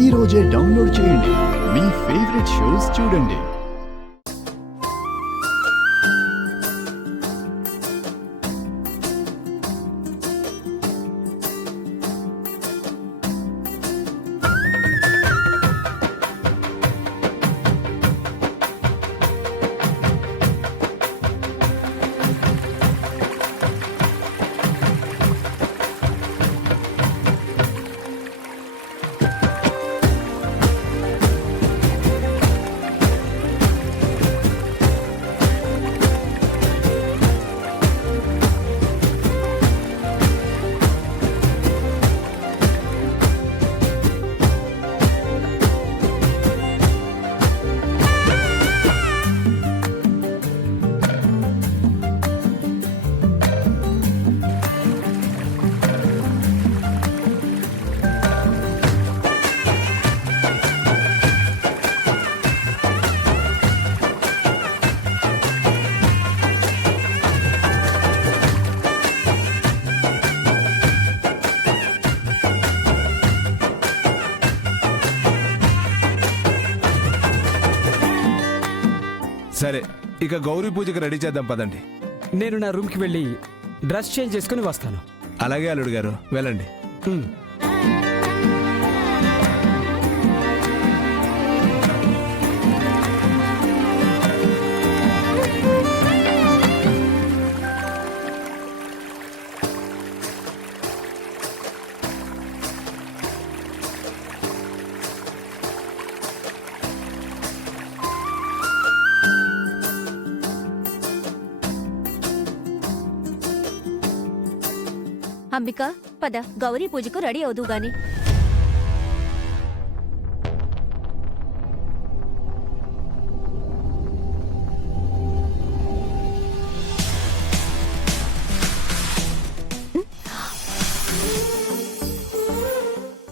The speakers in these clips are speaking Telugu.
ఈ రోజే డౌన్లోడ్ చేయండి. మీ ఫేవరెట్ షోస్ చూడండి. సరే, ఇక గౌరీ పూజకి రెడీ చేద్దాం పదండి. నేను నా రూమ్కి వెళ్ళి డ్రెస్ చేంజ్ చేసుకుని వస్తాను. అలాగే అల్లుడు గారు, వెళ్ళండి. అంబిక, పద గౌరీ పూజకు రెడీ అవుదు గాని.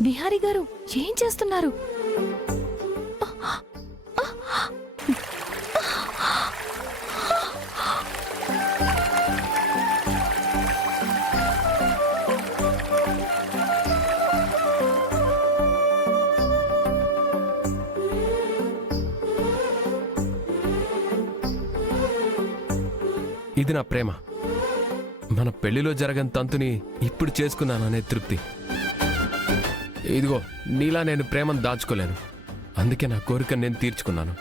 బిహారీ గారు ఏం చేస్తున్నారు? ఇది నా ప్రేమ. మన పెళ్లిలో జరగని తంతుని ఇప్పుడు చేసుకున్నాననే తృప్తి. ఇదిగో, నీలా నేను ప్రేమను దాచుకోలేను. అందుకే నా కోరిక నేను తీర్చుకున్నాను.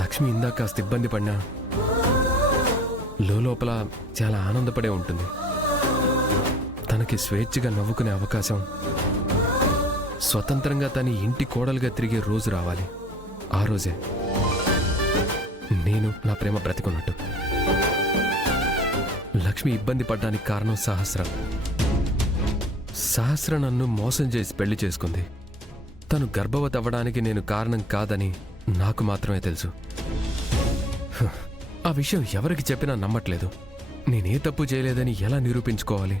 లక్ష్మి ఇందాక కాస్త ఇబ్బంది పడినా లోపల చాలా ఆనందపడే ఉంటుంది. తనకి స్వేచ్ఛగా నవ్వుకునే అవకాశం, స్వతంత్రంగా తన ఇంటి కోడలుగా తిరిగే రోజు రావాలి. ఆ రోజే నేను నా ప్రేమ బ్రతికున్నట్టు. లక్ష్మి ఇబ్బంది పడ్డానికి కారణం సహస్ర నన్ను మోసం చేసి పెళ్లి చేసుకుంది. తను గర్భవతి అవ్వడానికి నేను కారణం కాదని నాకు మాత్రమే తెలుసు. ఆ విషయం ఎవరికి చెప్పినా నమ్మట్లేదు. నేనే తప్పు చేయలేదని ఎలా నిరూపించుకోవాలి?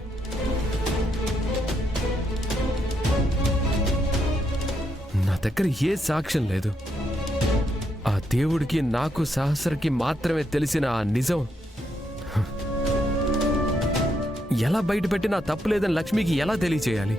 నా దగ్గర ఏ సాక్ష్యం లేదు. ఆ దేవుడికి నాకు సహస్రకి మాత్రమే తెలిసిన ఆ నిజం ఎలా బయటపెట్టి నా తప్పు లేదని లక్ష్మికి ఎలా తెలియచేయాలి?